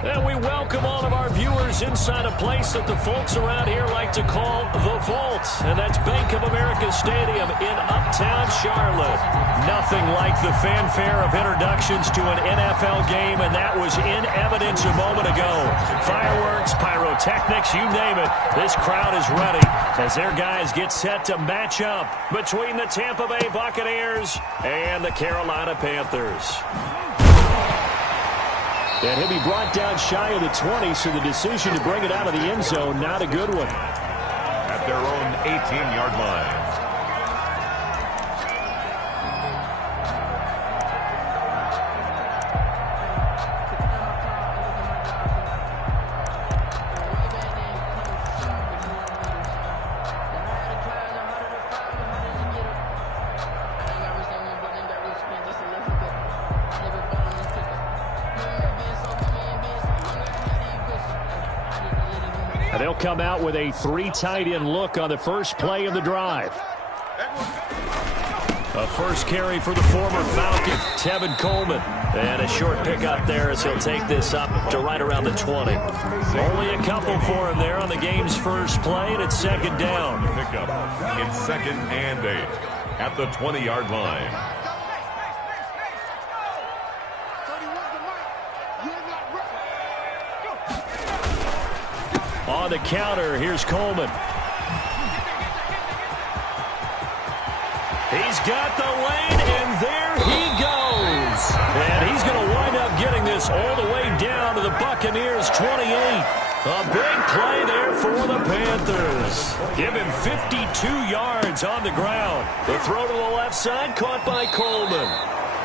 And we welcome all of our viewers inside a place that the folks around here like to call the Vault. And that's Bank of America Stadium in Uptown Charlotte. Nothing like the fanfare of introductions to an NFL game, and that was in evidence a moment ago. Fireworks, pyrotechnics, you name it. This crowd is ready as their guys get set to match up between the Tampa Bay Buccaneers and the Carolina Panthers. And he'll be brought down shy of the 20, so the decision to bring it out of the end zone, not a good one. At their own 18-yard line. They'll come out with a 3 tight end look on the first play of the drive. A first carry for the former Falcon, Tevin Coleman. And a short pickup there as he'll take this up to right around the 20. Only a couple for him there on the game's first play, and it's second down. Pickup in 2nd and 8 at the 20-yard line. On the counter, here's Coleman. He's got the lane, and there he goes. And he's going to wind up getting this all the way down to the Buccaneers' 28. A big play there for the Panthers. Give him 52 yards on the ground. The throw to the left side, caught by Coleman.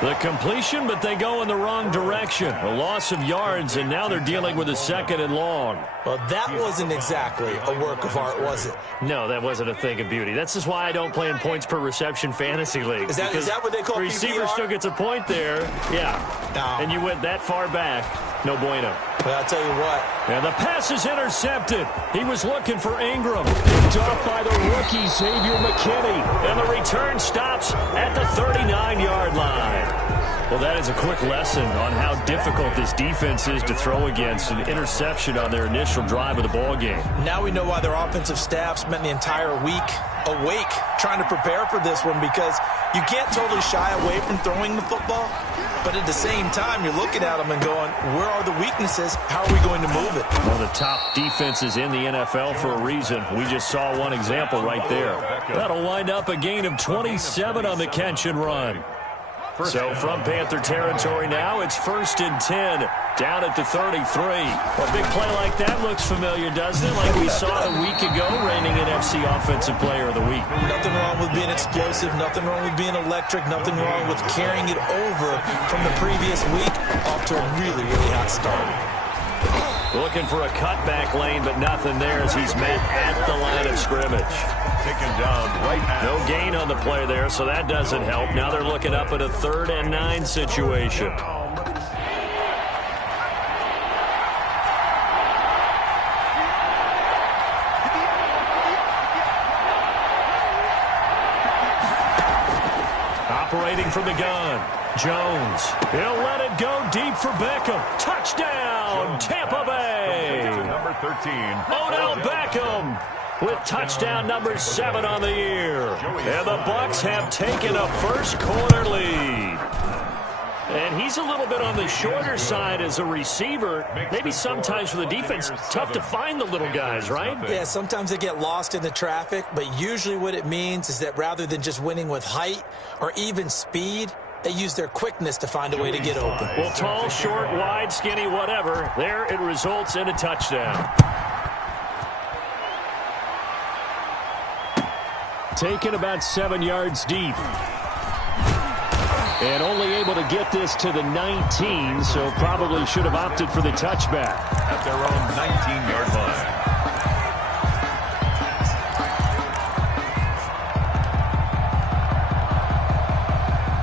The completion, but they go in the wrong direction. A loss of yards, and now they're dealing with a 2nd and long. Well, that wasn't exactly a work of art, was it? No, that wasn't a thing of beauty. That's just why I don't play in points per reception fantasy leagues. Is that what they call receiver PPR? still gets a point there. Yeah. No. And you went that far back. No bueno. Well, I'll tell you what. And the pass is intercepted. He was looking for Ingram. Picked off by the rookie, Xavier McKinney. And the return stops at the 39-yard line. Well, that is a quick lesson on how difficult this defense is to throw against. An interception on their initial drive of the ball game. Now we know why their offensive staff spent the entire week awake trying to prepare for this one, because you can't totally shy away from throwing the football. But at the same time, you're looking at them and going, where are the weaknesses? How are we going to move it? One of the top defenses in the NFL for a reason. We just saw one example right there. That'll wind up a gain of 27 on the catch and run. So from Panther territory now, it's 1st and 10, down at the 33. A big play like that looks familiar, doesn't it? Like we saw a week ago, reigning NFC Offensive Player of the Week. Nothing wrong with being explosive, nothing wrong with being electric, nothing wrong with carrying it over from the previous week off to a really, really hot start. Looking for a cutback lane, but nothing there as he's met at the line of scrimmage. Taken down right at. No gain on the play there, so that doesn't help. Now they're looking up at a 3rd and 9 situation. Operating from the gun, Jones. He'll let it go deep for Beckham. Touchdown, Tampa Bay. Number 13. Odell Beckham with touchdown number 7 on the year. And the Bucs have taken a first-quarter lead. And he's a little bit on the shorter side as a receiver. Maybe sometimes for the defense, tough to find the little guys, right? Yeah, sometimes they get lost in the traffic, but usually what it means is that rather than just winning with height or even speed, they use their quickness to find a way to get open. Well, tall, short, wide, skinny, whatever, there it results in a touchdown. Taken about 7 yards deep. And only able to get this to the 19, so probably should have opted for the touchback. At their own 19-yard line.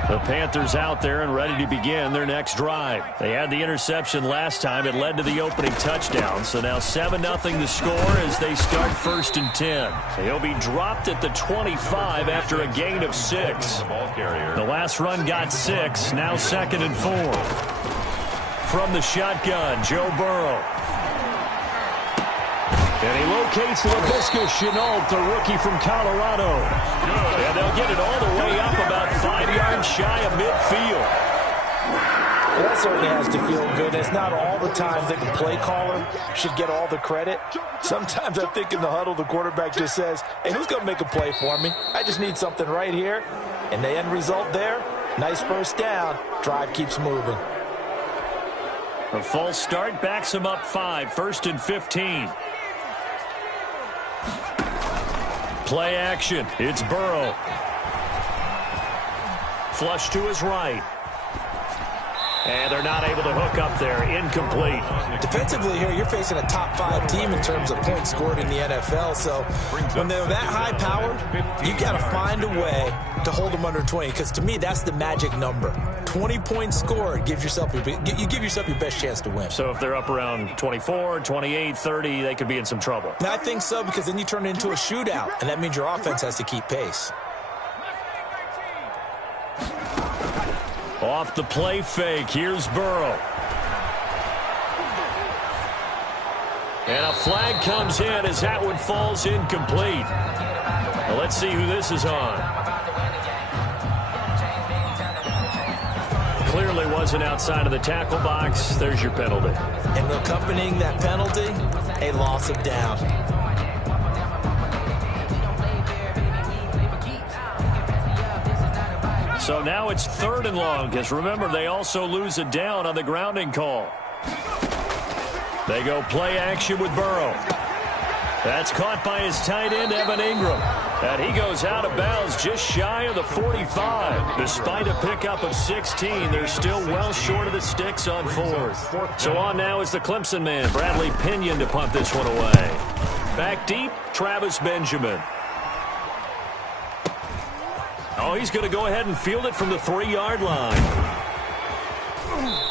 The Panthers out there and ready to begin their next drive. They had the interception last time. It led to the opening touchdown. So now 7-0 the score as they start 1st and 10. He'll be dropped at the 25 after a gain of 6. The last run got 6. Now 2nd and 4. from the shotgun, Joe Burrow. And he locates Laviska Shenault, the rookie from Colorado. And they'll get it all the way up about 5 yards shy of midfield. Well, that certainly has to feel good. It's not all the time that the play caller should get all the credit. Sometimes I think in the huddle, the quarterback just says, hey, who's going to make a play for me? I just need something right here. And the end result there, nice first down. Drive keeps moving. A false start backs him up 5, 1st and 15. Play action. It's Burrow. Flush to his right. And they're not able to hook up there. Incomplete. Defensively here, you're facing a top 5 team in terms of points scored in the NFL. So when they're that high powered, you got to find a way to hold them under 20. Because to me, that's the magic number. 20 points scored you give yourself your best chance to win. So if they're up around 24, 28, 30, they could be in some trouble. I think so, because then you turn it into a shootout, and that means your offense has to keep pace. Off the play fake, here's Burrow. And a flag comes in as that one falls incomplete. Well, let's see who this is on. Clearly wasn't outside of the tackle box. There's your penalty. And accompanying that penalty, a loss of down. So now it's 3rd and long, because remember, they also lose a down on the grounding call. They go play action with Burrow. That's caught by his tight end, Evan Ingram. And he goes out of bounds just shy of the 45. Despite a pickup of 16, they're still well short of the sticks on 4th. So on now is the Clemson man, Bradley Pinion, to punt this one away. Back deep, Travis Benjamin. Oh, he's going to go ahead and field it from the 3-yard line.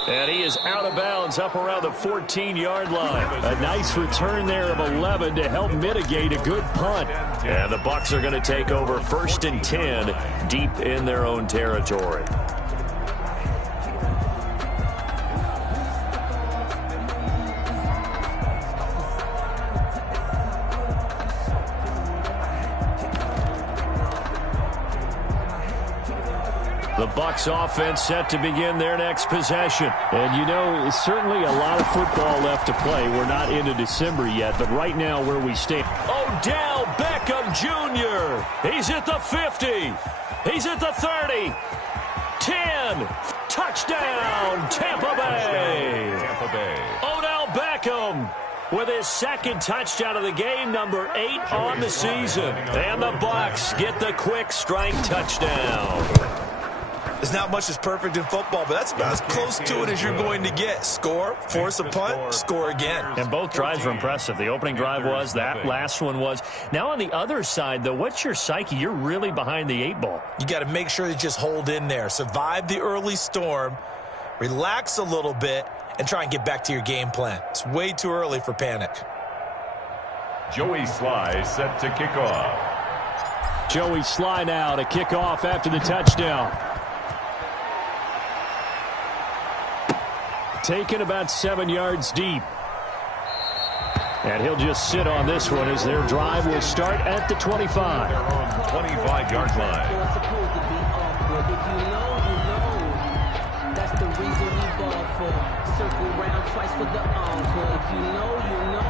And he is out of bounds up around the 14-yard line. A nice return there of 11 to help mitigate a good punt. And the Bucs are going to take over 1st and 10 deep in their own territory. The Bucs offense set to begin their next possession. And, you know, certainly a lot of football left to play. We're not into December yet, but right now where we stand. Odell Beckham Jr. He's at the 50. He's at the 30. 10. Touchdown, Tampa Bay. Tampa Bay. Odell Beckham with his 2nd touchdown of the game, number 8 on the season. And the Bucs get the quick strike touchdown. There's not much that's perfect in football, but that's about as close to it as you're going to get. Score, force a punt, score again. And both drives were impressive. The opening drive was, that last one was. Now on the other side, though, what's your psyche? You're really behind the 8 ball. You got to make sure you just hold in there. Survive the early storm, relax a little bit, and try and get back to your game plan. It's way too early for panic. Joey Sly set to kick off. Joey Sly now to kick off after the touchdown. Taken about 7 yards deep. And he'll just sit on this one as their drive will start at the 25. 25-yard line. That's the reason we ball for. Circle round twice for the encore. If you know, you know.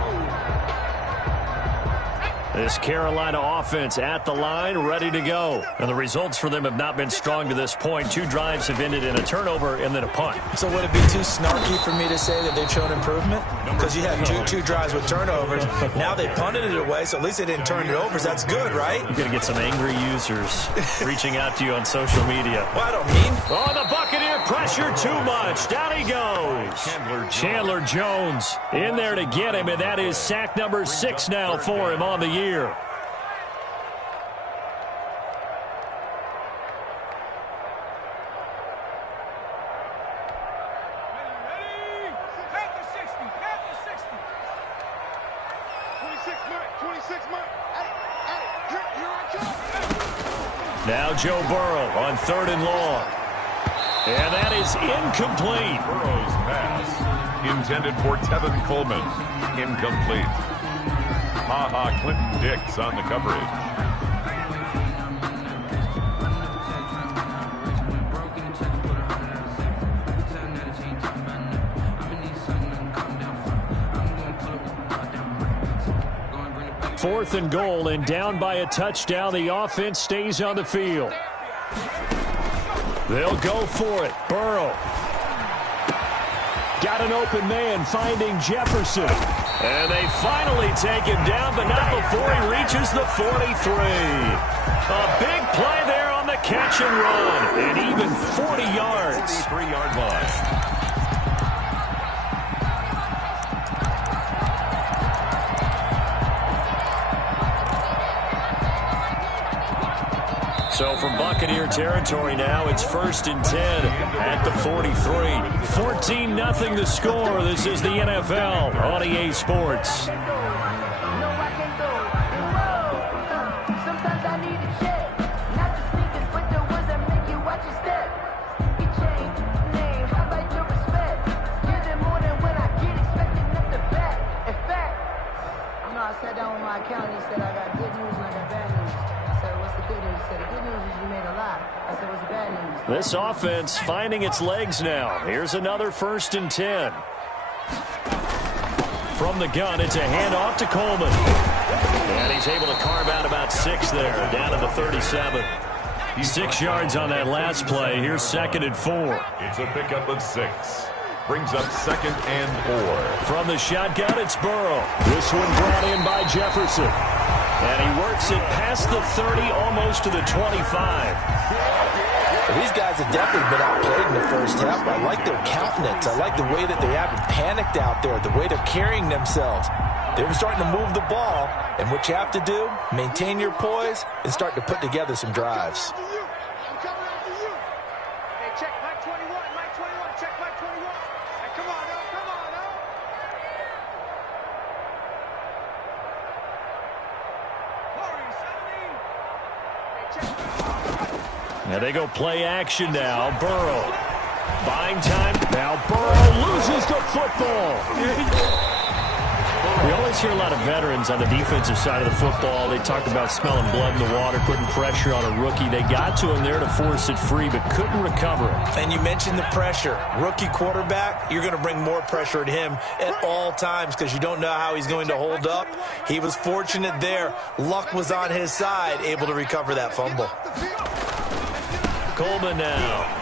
This Carolina offense at the line, ready to go. And the results for them have not been strong to this point. 2 drives have ended in a turnover and then a punt. So would it be too snarky for me to say that they've shown improvement? Because you had two drives with turnovers. Now they punted it away, so at least they didn't turn it over. So that's good, right? You're going to get some angry users reaching out to you on social media. Well, I don't mean. Oh, the Buccaneer pressure too much. Down he goes. Chandler Jones in there to get him, and that is sack number 6 now for him on the year. Now Joe Burrow on 3rd and long. And that is incomplete. Burrow's pass intended for Tevin Coleman. Incomplete. Clinton Dix on the coverage. Fourth and goal, and down by a touchdown. The offense stays on the field. They'll go for it. Burrow. Got an open man finding Jefferson. And they finally take him down, but not before he reaches the 43. A big play there on the catch and run. And even 40 yards. 3-yard line. So from Buccaneer territory now, it's 1st and 10 at the 43. 14-0 the score. This is the NFL on EA Sports. I sat down with my accountant. He said, I got good news and I got bad news. I said, what's the good news? He said, the good news is you made a lot. I said, what's the bad news? This offense finding its legs now. Here's another 1st and 10. From the gun, it's a handoff to Coleman. And he's able to carve out about 6 there, down to the 37. 6 yards on that last play. Here's 2nd and 4. It's a pickup of 6. Brings up 2nd and 4. From the shotgun, it's Burrow. This one brought in by Jefferson. And he works it past the 30, almost to the 25. These guys have definitely been outplayed in the first half. I like their countenance. I like the way that they haven't panicked out there, the way they're carrying themselves. They're starting to move the ball, and what you have to do, maintain your poise and start to put together some drives. And they go play action now. Burrow. Buying time. Now Burrow loses the football. We always hear a lot of veterans on the defensive side of the football. They talk about smelling blood in the water, putting pressure on a rookie. They got to him there to force it free, but couldn't recover it. And you mentioned the pressure. Rookie quarterback, you're going to bring more pressure at him at all times because you don't know how he's going to hold up. He was fortunate there. Luck was on his side, able to recover that fumble. Coleman now.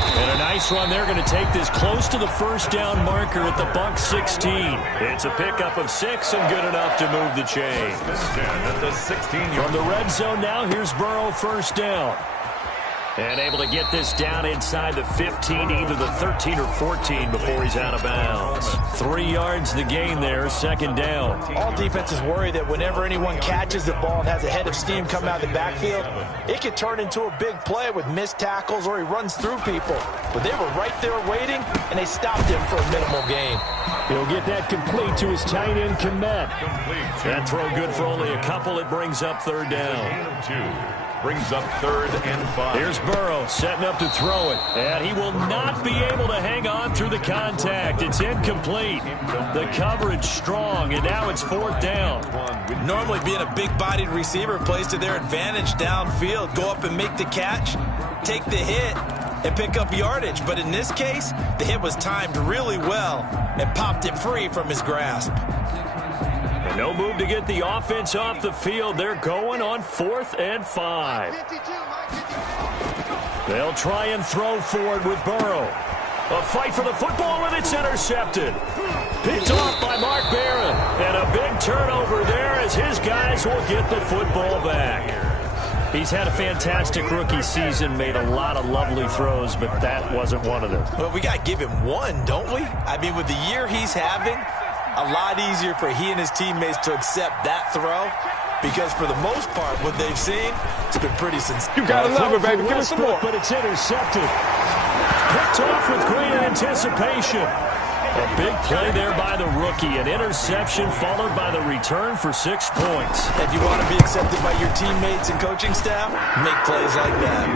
And a nice run. They're going to take this close to the first down marker at the Bucs 16. It's a pickup of 6 and good enough to move the chains. At the 16. From the red zone now, here's Burrow, first down. And able to get this down inside the 15, either the 13 or 14 before he's out of bounds. 3 yards the gain there, 2nd down. All defenses worry that whenever anyone catches the ball and has a head of steam coming out of the backfield, it could turn into a big play with missed tackles or he runs through people. But they were right there waiting, and they stopped him for a minimal gain. He'll get that complete to his tight end, Komet. That throw good for only a couple. It brings up 3rd down. Brings up 3rd and 5. Here's Burrow setting up to throw it. And he will not be able to hang on through the contact. It's incomplete. The coverage strong, and now it's 4th down. Normally being a big-bodied receiver plays to their advantage downfield. Go up and make the catch, take the hit, and pick up yardage. But in this case, the hit was timed really well and popped it free from his grasp. And no move to get the offense off the field. They're going on 4th and 5. They'll try and throw forward with Burrow. A fight for the football, and it's intercepted. Picked off by Mark Barron. And a big turnover there as his guys will get the football back. He's had a fantastic rookie season, made a lot of lovely throws, but that wasn't one of them. Well, we got to give him one, don't we? I mean, with the year he's having, a lot easier for he and his teammates to accept that throw because for the most part, what they've seen, it's been pretty sincere. You got to love it, baby. Give us some more. But it's intercepted. Picked off with great anticipation. A big play there by the rookie. An interception followed by the return for 6 points. If you want to be accepted by your teammates and coaching staff, make plays like that.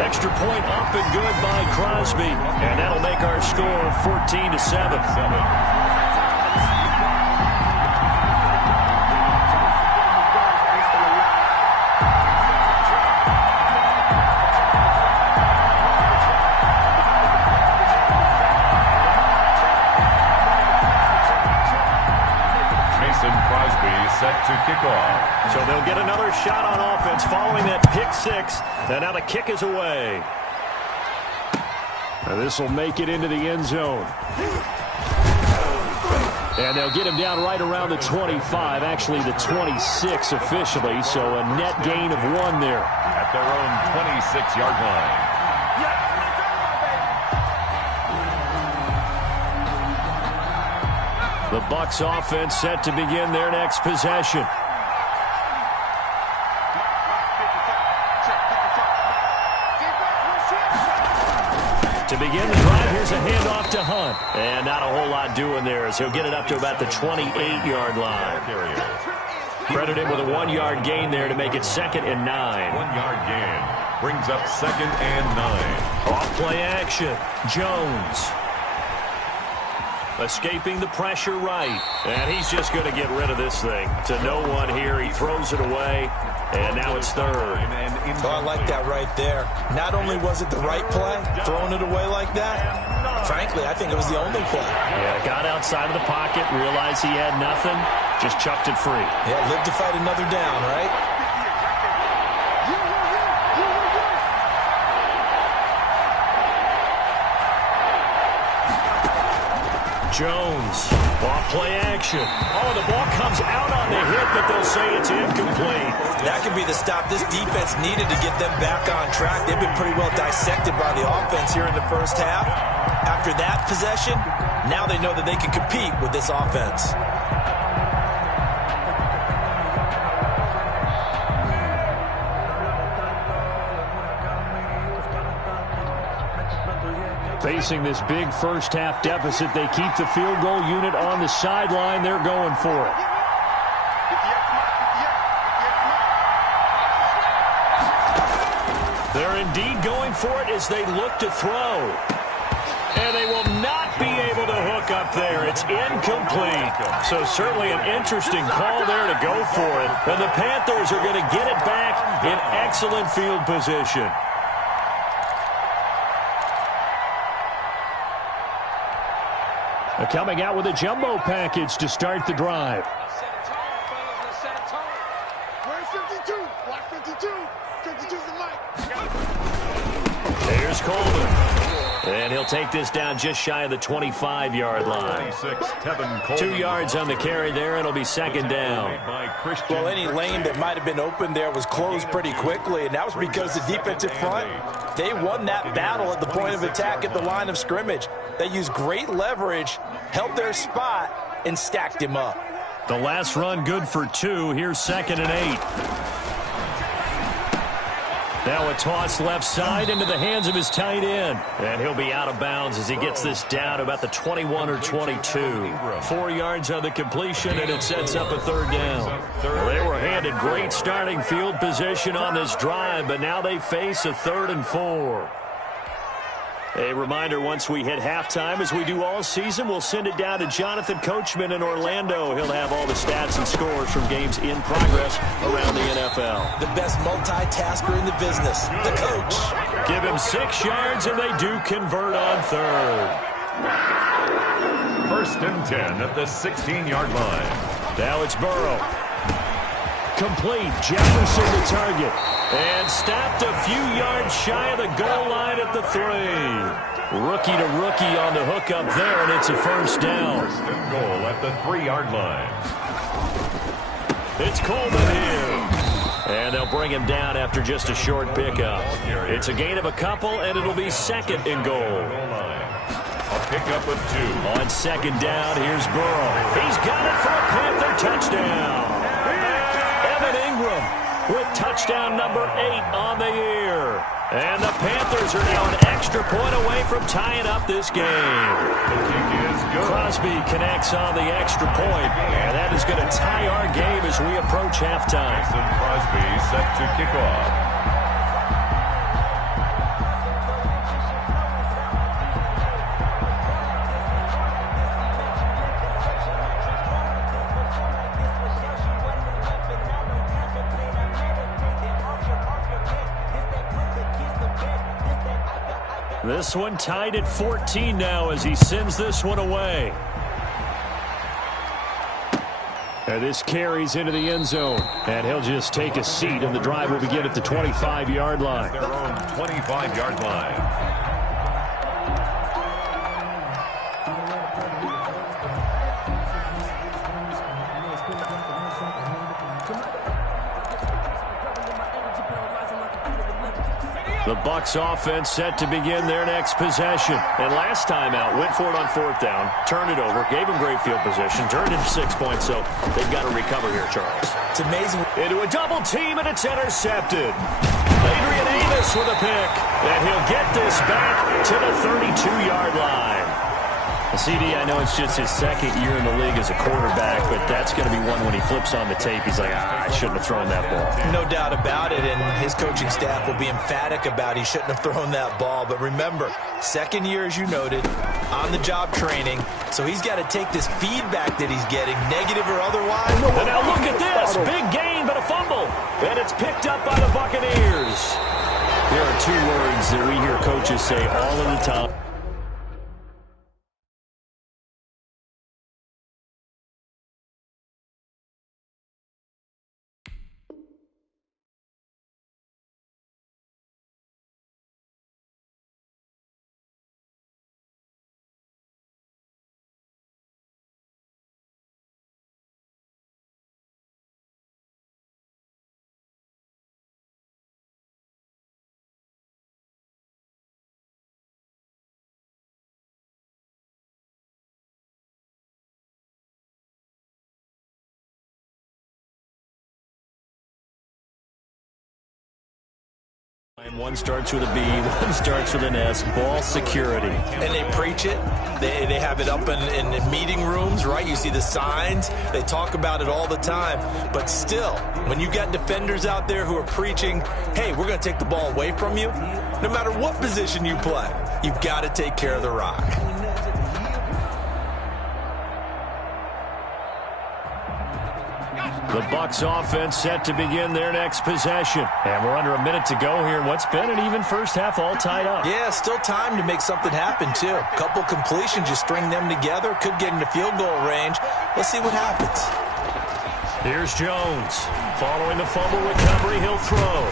Extra point up and good by Crosby. And that'll make our score 14-7. Set to kick off. So they'll get another shot on offense following that pick six. And now the kick is away. And this will make it into the end zone. And they'll get him down right around the 25, actually the 26 officially. So a net gain of 1 there. At their own 26-yard line. The Bucs offense set to begin their next possession. To begin the drive, here's a handoff to Hunt. And not a whole lot doing there as he'll get it up to about the 28-yard line. Credit him with a 1-yard gain there to make it 2nd and 9. 1-yard gain brings up 2nd and 9. Off play action. Jones. Escaping the pressure right. And he's just going to get rid of this thing. To no one here. He throws it away. And now it's 3rd. Oh, I like that right there. Not only was it the right play, throwing it away like that, frankly, I think it was the only play. Yeah, got outside of the pocket, realized he had nothing, just chucked it free. Yeah, live to fight another down, right? Jones, off play action. Oh, the ball comes out on the hit, but they'll say it's incomplete. That could be the stop this defense needed to get them back on track. They've been pretty well dissected by the offense here in the first half. After that possession, now they know that they can compete with this offense. Facing this big first-half deficit, they keep the field goal unit on the sideline. They're going for it. They're indeed going for it as they look to throw. And they will not be able to hook up there. It's incomplete. So certainly an interesting call there to go for it. And the Panthers are going to get it back in excellent field position. Coming out with a jumbo package to start the drive. Here's Coleman. And he'll take this down just shy of the 25-yard line. 2 yards on the carry there. It'll be 2nd down. Well, any lane that might have been open there was closed pretty quickly, and that was because the defensive front, they won that battle at the point of attack at the line of scrimmage. They used great leverage, held their spot, and stacked him up. The last run good for 2. Here's 2nd and 8. Now a toss left side into the hands of his tight end. And he'll be out of bounds as he gets this down about the 21 or 22. 4 yards on the completion, and it sets up a 3rd down. Well, they were handed great starting field position on this drive, but now they face a 3rd and 4. A reminder, once we hit halftime, as we do all season, we'll send it down to Jonathan Coachman in Orlando. He'll have all the stats and scores from games in progress around the NFL. The best multitasker in the business, the coach. Give him 6 yards, and they do convert on 3rd. 1st and 10 at the 16-yard line. Now it's Burrow. Complete. Jefferson the target. And stopped a few yards shy of the goal line at the 3. Rookie to rookie on the hook up there, and it's a 1st down. 1st and goal at the 3-yard line. It's Coleman here. And they'll bring him down after just a short pickup. It's a gain of a couple, and it'll be 2nd and goal. A pickup of 2. On 2nd down, here's Burrow. He's got it for a Panther touchdown. Evan Ingram with touchdown number 8 on the year. And the Panthers are now an extra point away from tying up this game. The kick is good. Crosby connects on the extra point, and that is going to tie our game as we approach halftime. Crosby set to kick off. This one tied at 14 now as he sends this one away. And this carries into the end zone. And he'll just take a seat, and the drive will begin at the 25-yard line. Their own 25-yard line. The Bucs offense set to begin their next possession. And last time out, went for it on fourth down, turned it over, gave them great field position, turned into 6 points, so they've got to recover here, Charles. It's amazing. Into a double team, and it's intercepted. Adrian Amos with a pick, and he'll get this back to the 32-yard line. CD, I know it's just his second year in the league as a quarterback, but that's going to be one when he flips on the tape. He's like, I shouldn't have thrown that ball. No doubt about it, and his coaching staff will be emphatic about he shouldn't have thrown that ball. But remember, second year, as you noted, on-the-job training, so he's got to take this feedback that he's getting, negative or otherwise. And now look at this. Big gain, but a fumble. And it's picked up by the Buccaneers. There are two words that we hear coaches say all of the time. One starts with a B, one starts with an S. Ball security. And they preach it. They have it up in meeting rooms, right? You see the signs. They talk about it all the time. But still, when you've got defenders out there who are preaching, hey, we're going to take the ball away from you, no matter what position you play, you've got to take care of the rock. The Bucs offense set to begin their next possession. And we're under a minute to go here in what's been an even first half, all tied up. Yeah, still time to make something happen, too. A couple completions, you string them together, could get into field goal range. Let's see what happens. Here's Jones. Following the fumble recovery, he'll throw.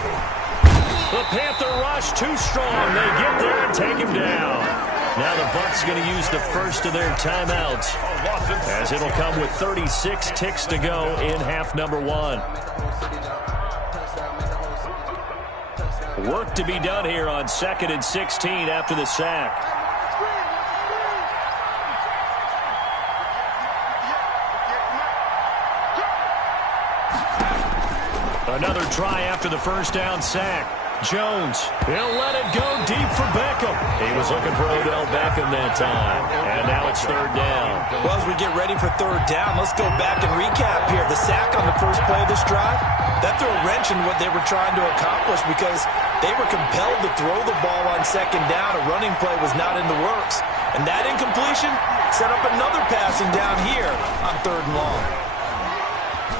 The Panther rush too strong. They get there and take him down. Now the Bucs going to use the first of their timeouts, as it'll come with 36 ticks to go in half number one. Work to be done here on 2nd and 16 after the sack. Another try after the first down sack. Jones, he'll let it go deep for Beckham. He was looking for Odell Beckham that time. And now it's third down. Well, as we get ready for third down, let's go back and recap here. The sack on the first play of this drive, that threw a wrench in what they were trying to accomplish because they were compelled to throw the ball on second down. A running play was not in the works. And that incompletion set up another passing down here on third and long.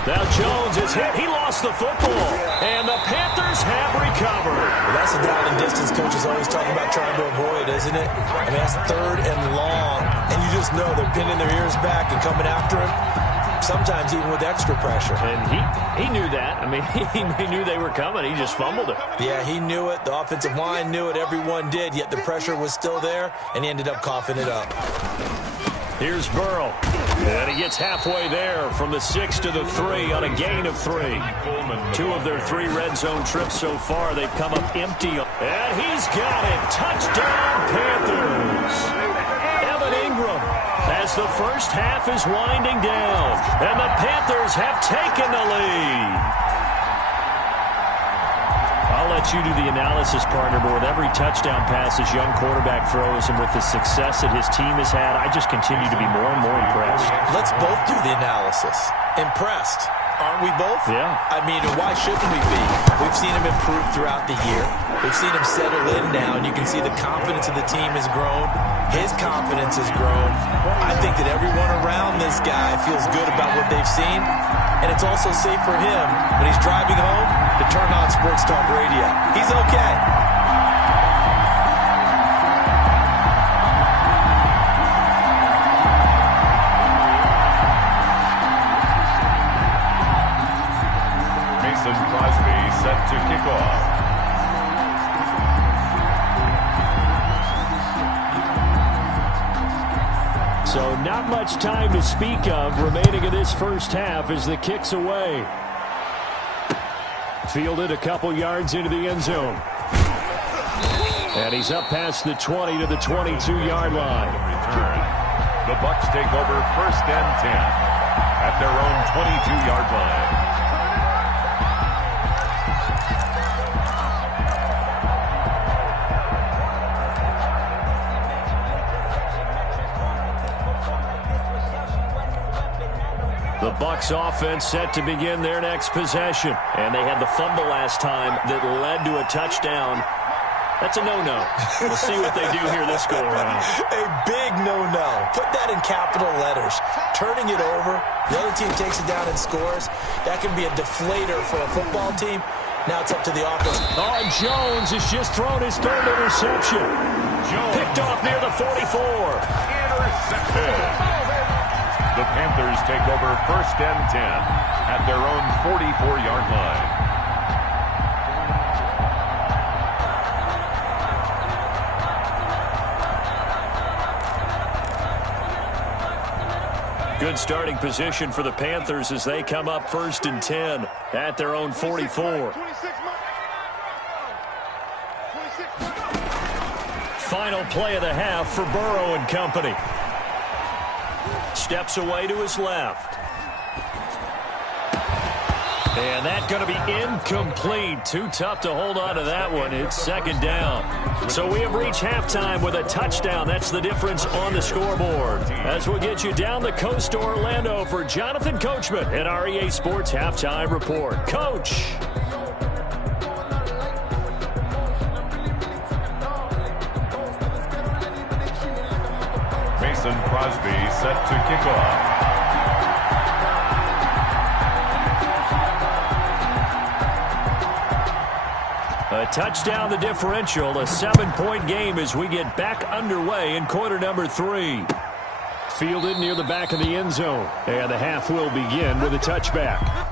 Now Jones is hit. He lost the football. And the Panthers have recovered. Well, that's the down and distance coaches always talking about trying to avoid, isn't it? I mean, that's third and long. And you just know they're pinning their ears back and coming after him, sometimes even with extra pressure. And he knew that. I mean, he knew they were coming. He just fumbled it. Yeah, he knew it. The offensive line knew it. Everyone did. Yet the pressure was still there, and he ended up coughing it up. Here's Burrow. And he gets halfway there from the 6 to the 3 on a gain of 3. 2 of their 3 red zone trips so far, they've come up empty. And he's got it. Touchdown, Panthers. Evan Ingram, as the first half is winding down. And the Panthers have taken the lead. I'll let you do the analysis, partner, but with every touchdown pass his young quarterback throws and with the success that his team has had, I just continue to be more and more impressed. Let's both do the analysis. Impressed. Aren't we both? Yeah. I mean, why shouldn't we be? We've seen him improve throughout the year. We've seen him settle in now, and you can see the confidence of the team has grown. His confidence has grown. I think that everyone around this guy feels good about what they've seen, and it's also safe for him when he's driving home to turn on Sports Talk Radio. He's okay. Crosby set to kick off. So not much time to speak of remaining in this first half as the kick's away. Fielded a couple yards into the end zone. And he's up past the 20 to the 22-yard line. Return. The Bucs take over 1st and 10 at their own 22-yard line. The Bucs offense set to begin their next possession. And they had the fumble last time that led to a touchdown. That's a no-no. We'll see what they do here this go-around. A big no-no. Put that in capital letters. Turning it over, the other team takes it down and scores. That can be a deflator for a football team. Now it's up to the offense. Oh, and Jones has just thrown his 3rd interception. Jones Picked off near the 44. Intercepted. The Panthers take over 1st and 10 at their own 44-yard line. Good starting position for the Panthers as they come up 1st and 10 at their own 44. Final play of the half for Burrow and company. Steps away to his left. And that's going to be incomplete. Too tough to hold on to that one. It's 2nd down. So we have reached halftime with a touchdown. That's the difference on the scoreboard. As we'll get you down the coast to Orlando for Jonathan Coachman at our EA Sports Halftime Report. Coach. Crosby set to kick off. A touchdown, the differential, a 7-point game as we get back underway in quarter number 3. Fielded near the back of the end zone. And the half will begin with a touchback.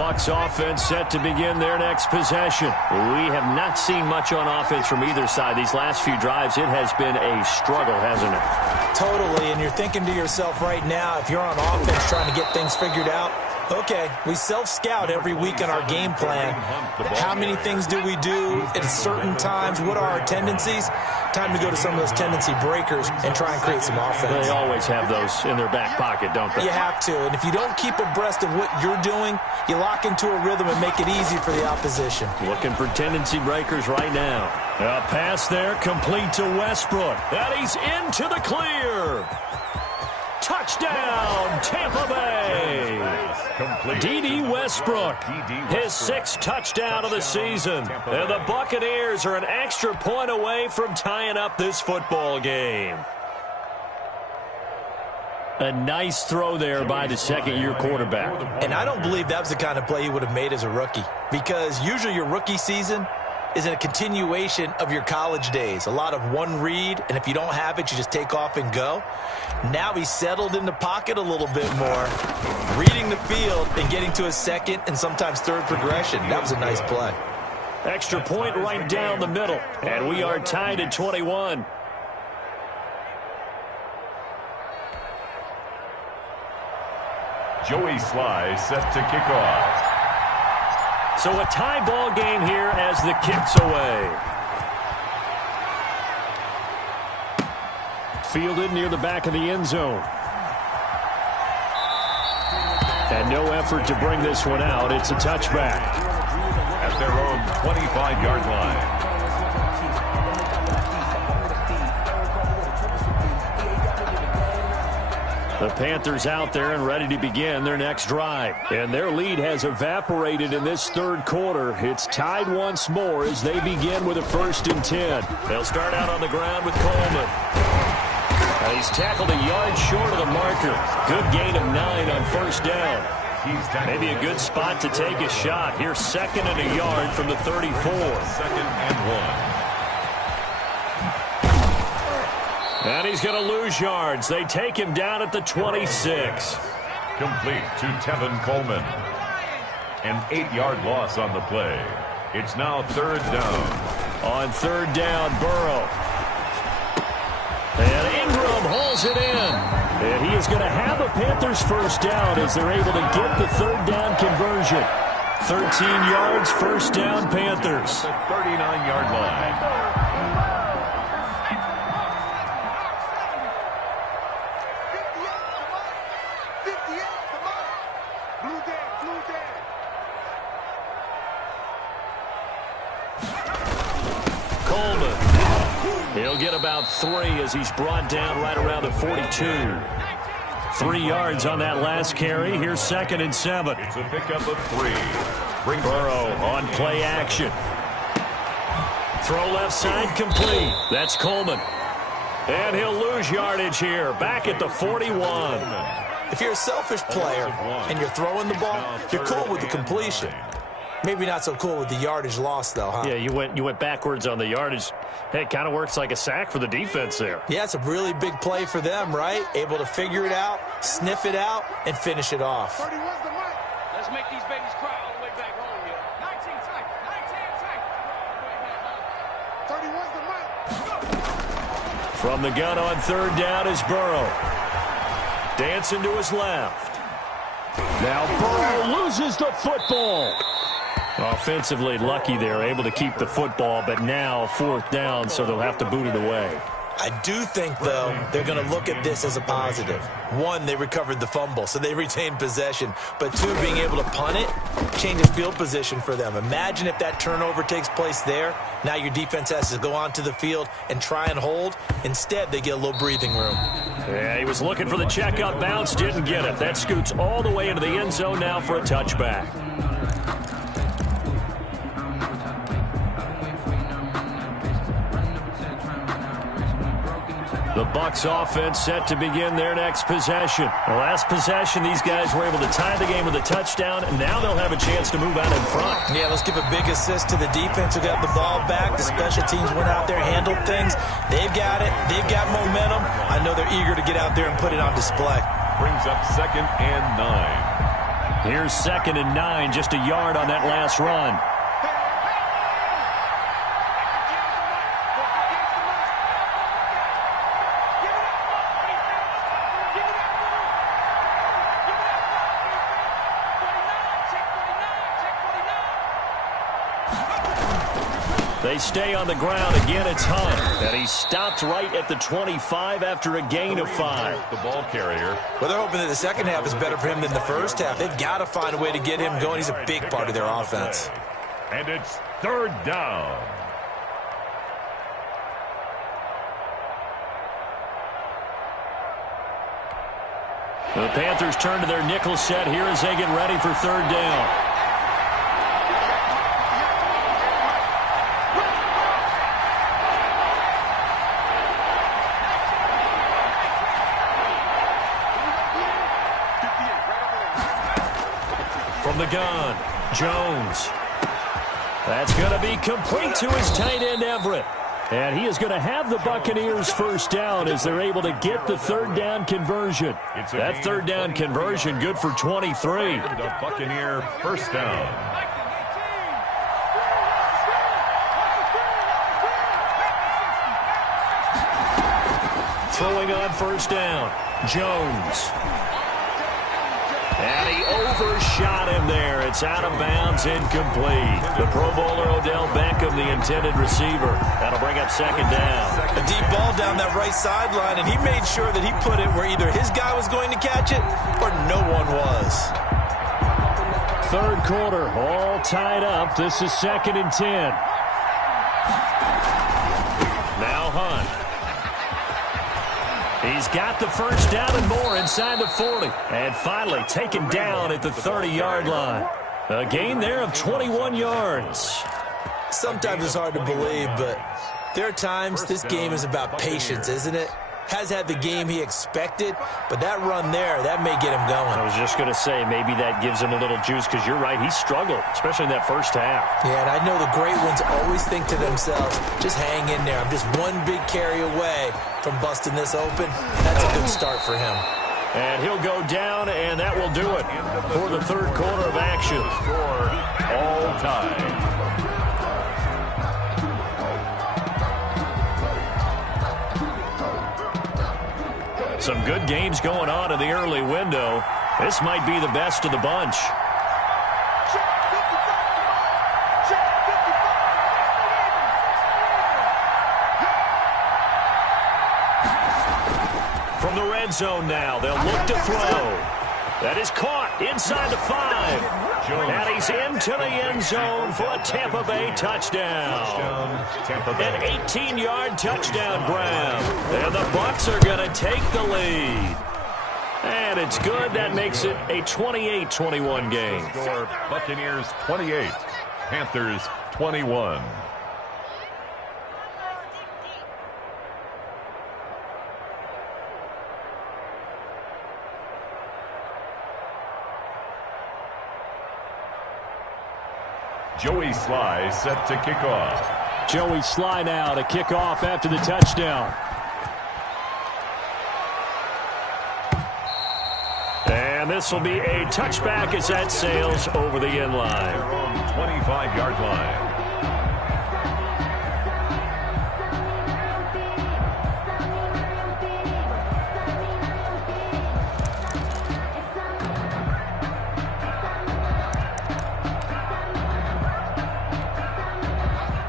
Bucs offense set to begin their next possession. We have not seen much on offense from either side. These last few drives, it has been a struggle, hasn't it? Totally, and you're thinking to yourself right now, if you're on offense trying to get things figured out, okay, we self-scout every week in our game plan. How many things do we do at certain times? What are our tendencies? Time to go to some of those tendency breakers and try and create some offense. They always have those in their back pocket, don't they? You have to, and if you don't keep abreast of what you're doing, you lock into a rhythm and make it easy for the opposition. Looking for tendency breakers right now. A pass there, complete to Westbrook. And he's into the clear. Touchdown, Tampa Bay. D.D. Westbrook, his sixth touchdown of the season. And the Buccaneers are an extra point away from tying up this football game. A nice throw there by the second-year quarterback. And I don't believe that was the kind of play he would have made as a rookie, because usually your rookie season is a continuation of your college days. A lot of one read, and if you don't have it, you just take off and go. Now he's settled in the pocket a little bit more, reading the field and getting to a second and sometimes third progression. That was a nice play. Extra point right down the middle, and we are tied at 21. Joey Sly set to kick off. So a tie ball game here as the kick's away. Fielded near the back of the end zone. And no effort to bring this one out. It's a touchback. At their own 25-yard line. The Panthers out there and ready to begin their next drive. And their lead has evaporated in this third quarter. It's tied once more as they begin with a 1st and 10. They'll start out on the ground with Coleman. He's tackled a yard short of the marker. Good gain of 9 on 1st down. Maybe a good spot to take a shot. Here's 2nd and a yard from the 34. 2nd and 1. And he's going to lose yards. They take him down at the 26. Complete to Tevin Coleman. An 8-yard loss on the play. It's now 3rd down. On 3rd down, Burrow. And Ingram hauls it in. And he is going to have a Panthers 1st down as they're able to get the 3rd down conversion. 13 yards, 1st down, Panthers. The 39-yard line. He'll get about 3 as he's brought down right around the 42. 3 yards on that last carry. Here's 2nd and 7. It's a pickup of 3. Burrow on play action. Throw left side complete. That's Coleman. And he'll lose yardage here. Back at the 41. If you're a selfish player and you're throwing the ball, you're cool with the completion. Maybe not so cool with the yardage loss, though, huh? Yeah, you went backwards on the yardage. Hey, it kind of works like a sack for the defense there. Yeah, it's a really big play for them, right? Able to figure it out, sniff it out, and finish it off. 31's the mic. Let's make these babies cry all the way back home here. 19 tight. 19 tight. 31's the mic. From the gun on 3rd down is Burrow. Dancing to his left. Now Burrow loses the football. Offensively lucky they're able to keep the football, but now 4th down, so they'll have to boot it away. I do think, though, they're going to look at this as a positive. 1, they recovered the fumble, so they retained possession. But 2, being able to punt it changes field position for them. Imagine if that turnover takes place there. Now your defense has to go onto the field and try and hold. Instead, they get a little breathing room. Yeah, he was looking for the check-up bounce, didn't get it. That scoots all the way into the end zone now for a touchback. The Bucs offense set to begin their next possession. The last possession, these guys were able to tie the game with a touchdown, and now they'll have a chance to move out in front. Yeah, let's give a big assist to the defense who got the ball back. The special teams went out there, handled things. They've got it. They've got momentum. I know they're eager to get out there and put it on display. Brings up 2nd and 9. Here's 2nd and 9, just a yard on that last run. They stay on the ground. Again, it's Hunt. And he stopped right at the 25 after a gain of 5. The ball carrier. Well, they're hoping that the second half is better for him than the first half. They've got to find a way to get him going. He's a big part of their offense. And it's 3rd down. The Panthers turn to their nickel set here as they get ready for 3rd down. From the gun, Jones. That's going to be complete to his tight end, Everett. And he is going to have the Buccaneers first down as they're able to get the 3rd down conversion. That 3rd down conversion good for 23. The Buccaneer first down. Throwing on first down, Jones. And he overshot him there. It's out of bounds, incomplete. The Pro Bowler Odell Beckham, the intended receiver. That'll bring up 2nd down. A deep ball down that right sideline, and he made sure that he put it where either his guy was going to catch it or no one was. 3rd quarter, all tied up. This is 2nd and 10. Now Hunt. He's got the first down and more inside the 40. And finally taken down at the 30-yard line. A gain there of 21 yards. Sometimes it's hard to believe, but there are times this game is about patience, isn't it? Has had the game he expected, but that run there, that may get him going. I was just going to say, maybe that gives him a little juice because you're right, he struggled, especially in that first half. Yeah, and I know the great ones always think to themselves, just hang in there. I'm just one big carry away from busting this open. That's a good start for him. And he'll go down, and that will do it for the 3rd quarter of action. Score all time. Some good games going on in the early window. This might be the best of the bunch. From the red zone now, they'll look to throw. That is caught inside the 5. And he's into the end zone for a Tampa Bay touchdown. An 18-yard touchdown grab. And the Bucs are going to take the lead. And it's good. That makes it a 28-21 game. Score Buccaneers 28, Panthers 21. Joey Sly set to kick off. Joey Sly now to kick off after the touchdown. And this will be a touchback as that sails over the end line. Their own 25-yard line.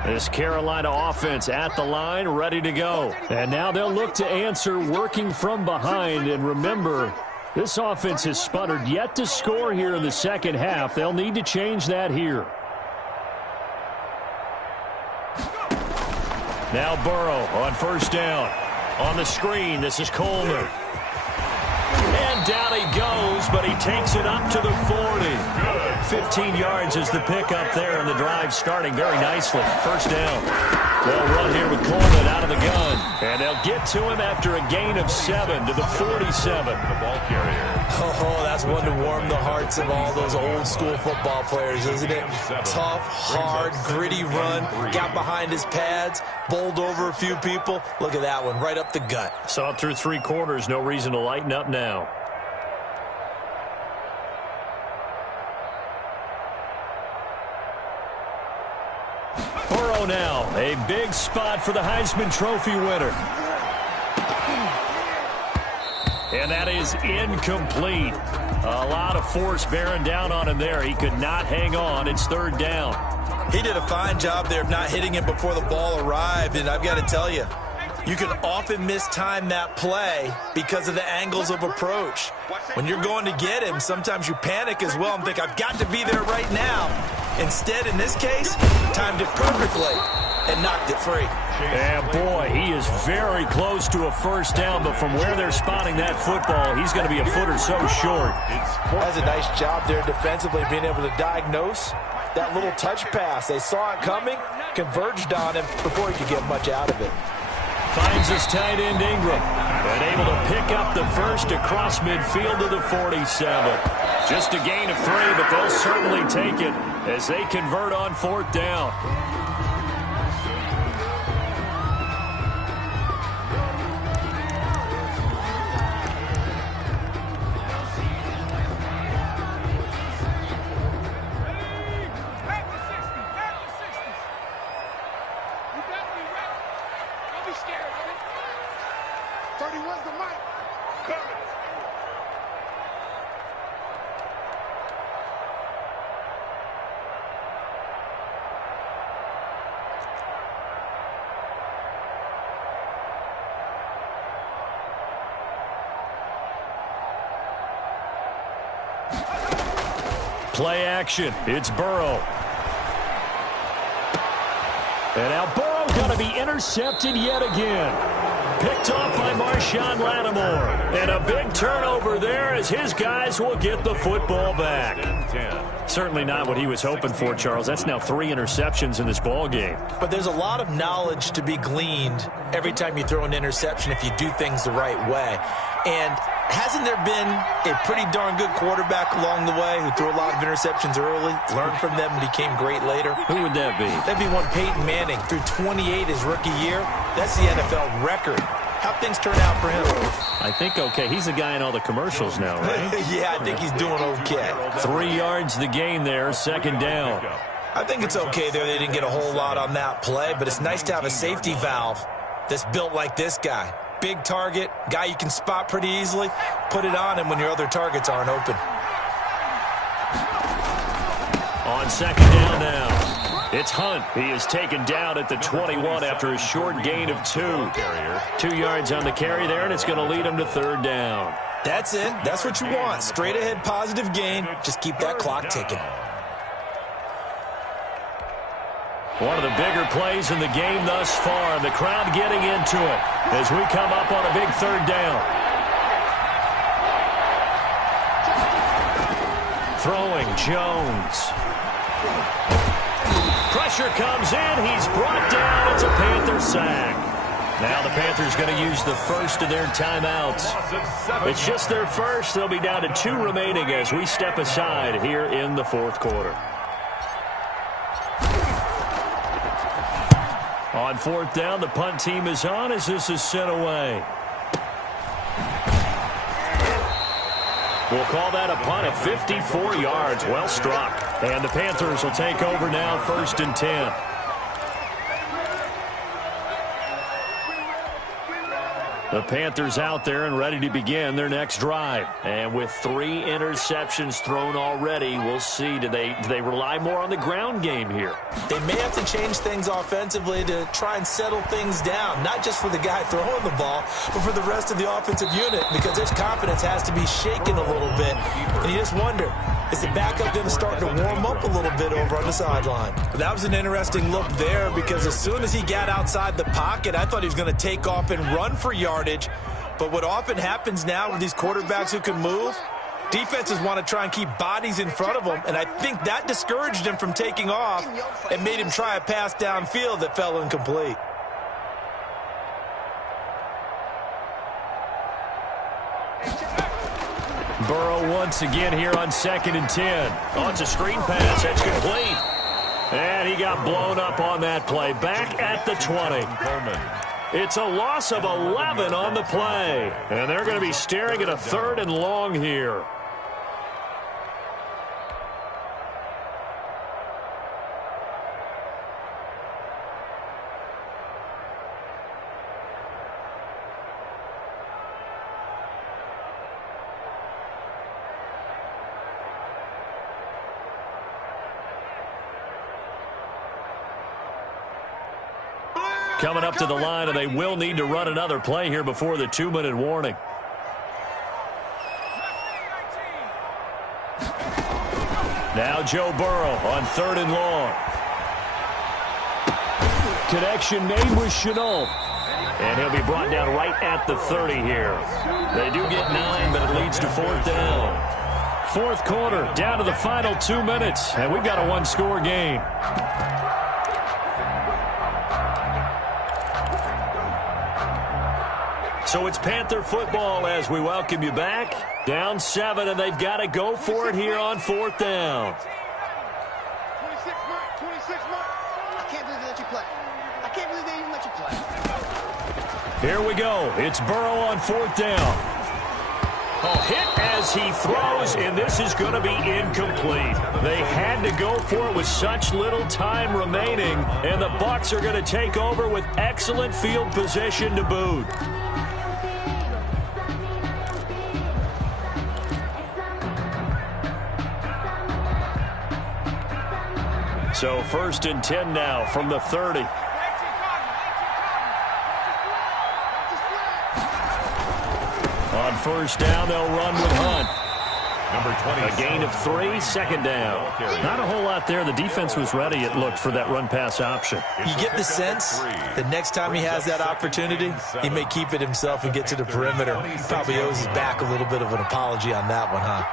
This Carolina offense at the line, ready to go. And now they'll look to answer working from behind. And remember, this offense has sputtered yet to score here in the second half. They'll need to change that here. Now Burrow on first down. On the screen, this is Coleman. And down he goes, but he takes it up to the 40. 15 yards is the pickup there, and the drive starting very nicely. First down. They'll run here with Coleman out of the gun. And they'll get to him after a gain of 7 to the 47. The ball carrier. Oh, that's one to warm the hearts of all those old school football players, isn't it? Tough, hard, gritty run. Got behind his pads, bowled over a few people. Look at that one, right up the gut. Saw it through 3 quarters. No reason to lighten up now. Burrow now, a big spot for the Heisman Trophy winner. And that is incomplete. A lot of force bearing down on him there. He could not hang on. It's third down. He did a fine job there of not hitting him before the ball arrived, and I've got to tell you, you can often mistime that play because of the angles of approach. When you're going to get him, sometimes you panic as well and think, I've got to be there right now. Instead, in this case, timed it perfectly and knocked it free. And boy, he is very close to a first down, but from where they're spotting that football, he's going to be a foot or so short. That's a nice job there defensively, being able to diagnose that little touch pass. They saw it coming, converged on him before he could get much out of it. Finds his tight end Ingram, and able to pick up the first across midfield to the 47. Just a gain of 3, but they'll certainly take it as they convert on fourth down. Play action. It's Burrow. And now Burrow going to be intercepted yet again. Picked off by Marshawn Lattimore. And a big turnover there as his guys will get the football back. Certainly not what he was hoping for, Charles. That's now 3 interceptions in this ball game. But there's a lot of knowledge to be gleaned every time you throw an interception if you do things the right way. And hasn't there been a pretty darn good quarterback along the way who threw a lot of interceptions early, learned from them, and became great later? Who would that be? That'd be one Peyton Manning. Threw 28 his rookie year. That's the NFL record. How'd things turn out for him? I think okay. He's the guy in all the commercials now, right? Yeah, I think he's doing okay. 3 yards the gain there, second down. I think it's okay there. They didn't get a whole lot on that play, but it's nice to have a safety valve that's built like this guy. Big target, guy you can spot pretty easily. Put it on him when your other targets aren't open. On second down now, it's Hunt. He is taken down at the 21 after a short gain of 2. 2 yards on the carry there, and it's going to lead him to third down. That's it. That's what you want. Straight ahead positive gain. Just keep that clock ticking. One of the bigger plays in the game thus far. The crowd getting into it as we come up on a big third down. Throwing Jones. Pressure comes in. He's brought down. It's a Panther sack. Now the Panthers going to use the first of their timeouts. It's just their first. They'll be down to 2 remaining as we step aside here in the fourth quarter. On fourth down, the punt team is on as this is sent away. We'll call that a punt of 54 yards. Well struck. And the Panthers will take over now, 1st and 10. The Panthers out there and ready to begin their next drive. And with 3 interceptions thrown already, we'll see. Do they rely more on the ground game here? They may have to change things offensively to try and settle things down, not just for the guy throwing the ball, but for the rest of the offensive unit, because his confidence has to be shaken a little bit. And you just wonder, is the backup going to start to warm up a little bit over on the sideline? That was an interesting look there, because as soon as he got outside the pocket, I thought he was going to take off and run for yardage. But what often happens now with these quarterbacks who can move, defenses want to try and keep bodies in front of them, and I think that discouraged him from taking off and made him try a pass downfield that fell incomplete. Burrow once again here on 2nd and 10. Oh, it's a screen pass. That's complete. And he got blown up on that play. Back at the 20. It's a loss of 11 on the play. And they're going to be staring at a 3rd and long here. coming up to the line, and they will need to run another play here before the 2-minute warning. Now Joe Burrow on 3rd and long. Connection made with Chenault. And he'll be brought down right at the 30 here. They do get 9, but it leads to 4th down. 4th quarter, down to the final 2 minutes, and we've got a 1-score game. So it's Panther football as we welcome you back. Down 7, and they've got to go for it here on 4th down. 26 mark. I can't believe they let you play. I can't believe they even let you play. Here we go. It's Burrow on 4th down. Hit as he throws, and this is going to be incomplete. They had to go for it with such little time remaining, and the Bucs are going to take over with excellent field position to boot. So 1st and 10 now from the 30. On 1st down, they'll run with Hunt. Number 20. A gain of 3, 2nd down. Not a whole lot there. The defense was ready, it looked, for that run-pass option. You get the sense that next time he has that opportunity, he may keep it himself and get to the perimeter. Probably owes his back a little bit of an apology on that one, huh?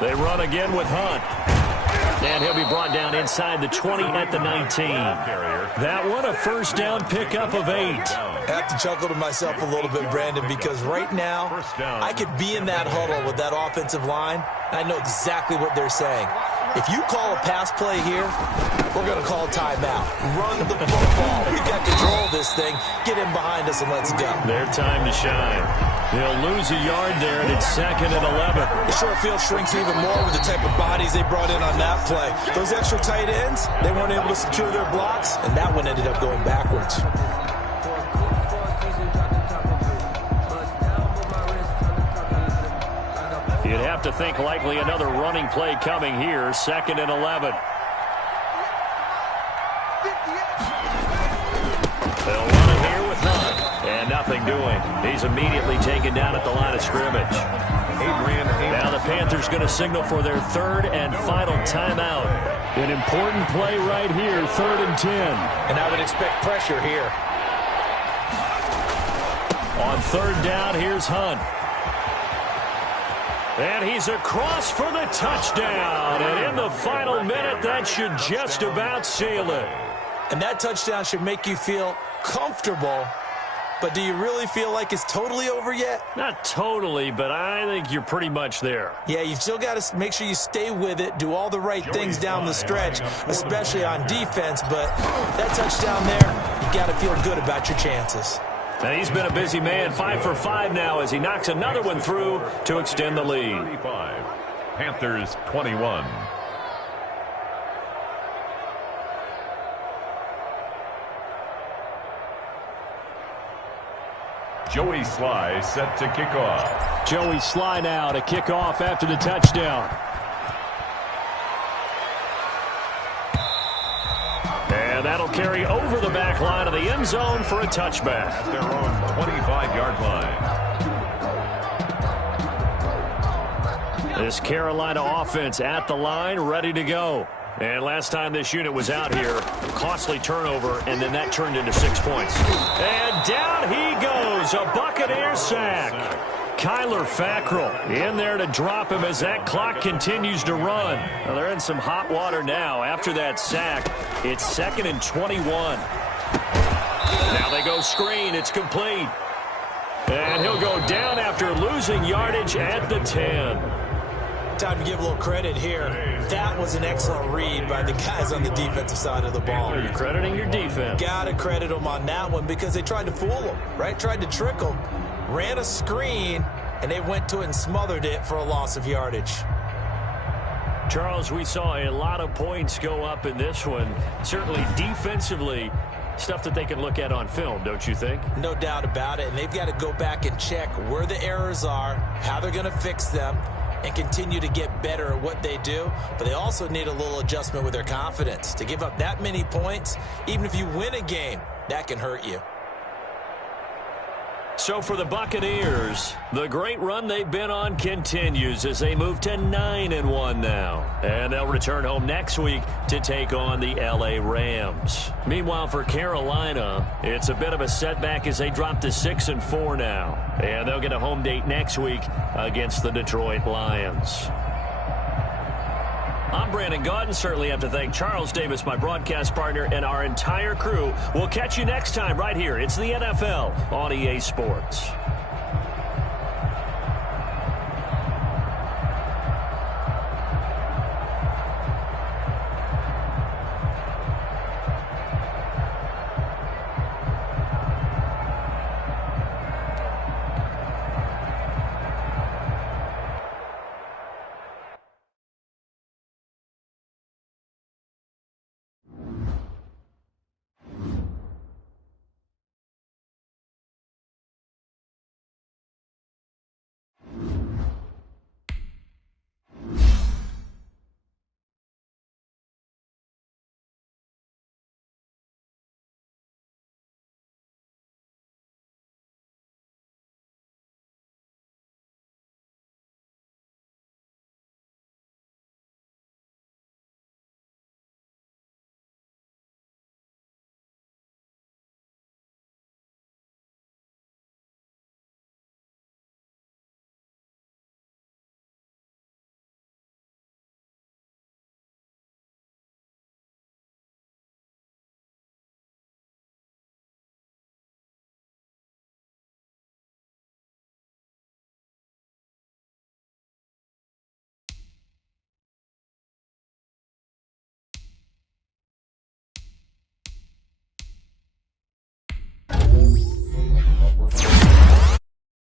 They run again with Hunt. And he'll be brought down inside the 20 at the 19. That one, a 1st down pickup of 8. I have to chuckle to myself a little bit, Brandon, because right now I could be in that huddle with that offensive line, and I know exactly what they're saying. If you call a pass play here, we're going to call timeout. Run the football. We've got control of this thing. Get in behind us and let's go. Their time to shine. They'll lose a yard there, and it's 2nd and 11. The short field shrinks even more with the type of bodies they brought in on that play. Those extra tight ends, they weren't able to secure their blocks, and that one ended up going backwards. You'd have to think likely another running play coming here, 2nd and 11. They'll run it here with Hunt, and nothing doing. He's immediately taken down at the line of scrimmage. Now the Panthers going to signal for their 3rd and final timeout. An important play right here, 3rd and 10. And I would expect pressure here. On 3rd down, here's Hunt. And he's across for the touchdown. And in the final minute, that should just about seal it. And that touchdown should make you feel comfortable. But do you really feel like it's totally over yet? Not totally, but I think you're pretty much there. Yeah, you've still got to make sure you stay with it, do all the right things down the stretch, especially on defense. But that touchdown there, you got to feel good about your chances. And he's been a busy man, 5 for 5 now as he knocks another one through to extend the lead. 35. Panthers 21. Joey Sly set to kick off. Joey Sly now to kick off after the touchdown. And that'll carry over the back line of the end zone for a touchback. At their own 25-yard line. This Carolina offense at the line, ready to go. And last time this unit was out here, costly turnover, and then that turned into 6 points. And down he goes, a Buccaneer sack. Kyler Fackrell in there to drop him as that clock continues to run. Well, they're in some hot water now. After that sack, it's 2nd and 21. Now they go screen. It's complete. And he'll go down after losing yardage at the 10. Time to give a little credit here. That was an excellent read by the guys on the defensive side of the ball. You're crediting your defense. Got to credit them on that one because they tried to fool them, right? Tried to trick them. Ran a screen, and they went to it and smothered it for a loss of yardage. Charles, we saw a lot of points go up in this one. Certainly defensively, stuff that they can look at on film, don't you think? No doubt about it, and they've got to go back and check where the errors are, how they're going to fix them. and continue to get better at what they do, but they also need a little adjustment with their confidence. To give up that many points, even if you win a game, that can hurt you. So for the Buccaneers, the great run they've been on continues as they move to 9-1 now. And they'll return home next week to take on the LA Rams. Meanwhile, for Carolina, it's a bit of a setback as they drop to 6-4 now. And they'll get a home date next week against the Detroit Lions. I'm Brandon Gaudin. Certainly have to thank Charles Davis, my broadcast partner, and our entire crew. We'll catch you next time right here. It's the NFL on EA Sports.